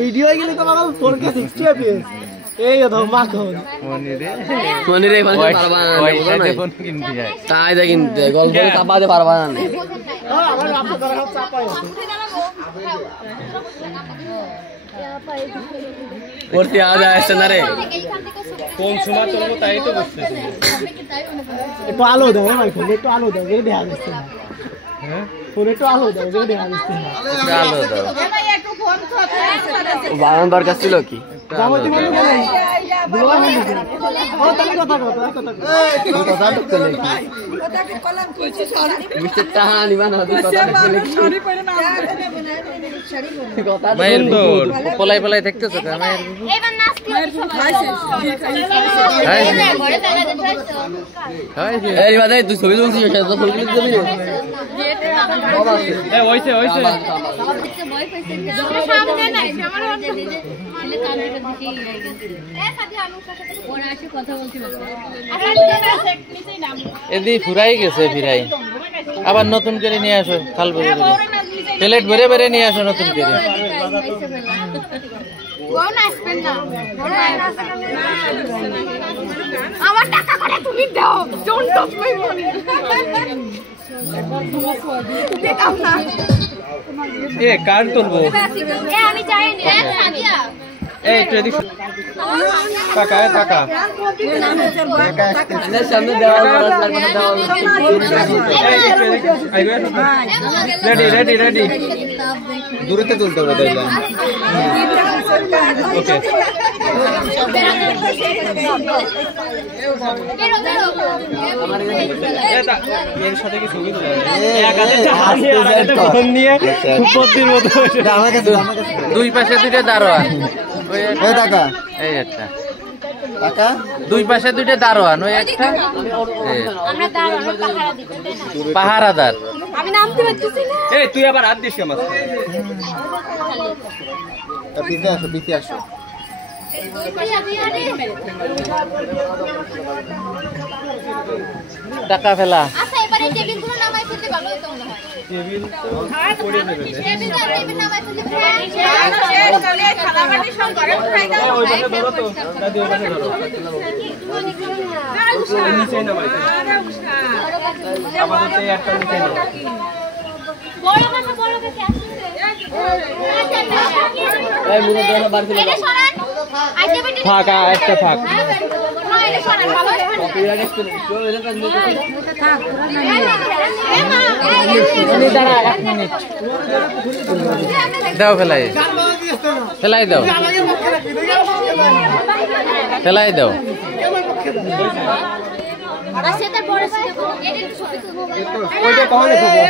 video গেলে তো আমার 4K 60 fps এই তো মাখন মনিরে পারবা না ওই সাথে ফোন কিনতে যায় তাই দা কিনতে গল্প চাপাতে পারবা না আমার আপু করা চাপাই আছে করতে আ যায় না রে কোন সময় চলবো তাই তো বুঝতেছি একটু আলো দাও ভাই ফোন একটু আলো দাও এই দেখা যাচ্ছে হ্যাঁ ফোন একটু আলো দাও এই দেখা যাচ্ছে আলো দাও ভাই একটু ফোন করতে বারণ দরকার ছিল কি জামাতি বন্ধু বলে দুলা হয়ে গেছে ও তুমি কথা চলে কথা কি কলম কইছি সরি মিস্টার তাহানি বানা কথা সরি পড়ে না সরি কথা বন্ধু পলাই দেখতেছো কেন এবার নাচ এই বাদে তুই ছবি তুলছিস সেটা তো ফুল ক্লিক দিবি এই ওইছে ভয় পাইছে সামনে নাই আমার মানে কানেরটা দিকে এ সাথে অনুষ্কার সাথে ওরা এসে কথা বলছিল এদি ফুরাই গেছে ফিরাই আবার নতুন করে নিয়ে আসো খাল ভরে প্লেট ভরে নিয়ে আসো নতুন করে ও নাচবেন না আমার টাকা করে তুমি দাও ডোন্ট টাচ মাই মানি দেখাও না এ কার্ড তুলবো এ আমি যাই না সাদিয়া এই একটু এদিকে টাকা সামনে দেওয়া রেডি দূরতে তুলতে হবে তাইলে ওকে এর সাথে কি ছবি তুলে এক হাতে ফোন নিয়ে উপস্থির মতো দুই পাশে দুইটা দারোয়ান ওই টাকা এই একটা টাকা দুই পাশে দুইটা দারোয়ান ওই একটা আমরা দারোয়ান পাহারা দিতে পাহারাদার আমি নামতে পারতেছি না এই তুই আবার হাত দিস আমার পিছে আসো টাকা ফেলা আচ্ছা এবারে টেবিলগুলো নামাই ফেলতে ভালো হতো মনে হয় টেবিল তো পড়ে নেবে টেবিল নামাই ফেলতে শেষ চলে খালাবাটি সব গরম খাই দাও ওই পাশে ধরো তো দাদি ওই পাশে ধরো নিচে নামাই আরে উষা আমাদের এই একটা নিচে নাও বড় কাছে আসছে এই মুড়ে ধরে বার করে এটা সরান আইতে বেটি ফাঁকা একটা ফাঁক না এটা সরান ভালো হবে না এটা চল এটা কাজ নিতে থাক পুরো দাঁড়া 1 মিনিট দাও ফেলাই দাও আচ্ছা তার বড় ছিল এটা ছবি তুলবো ওইটা কখন হবে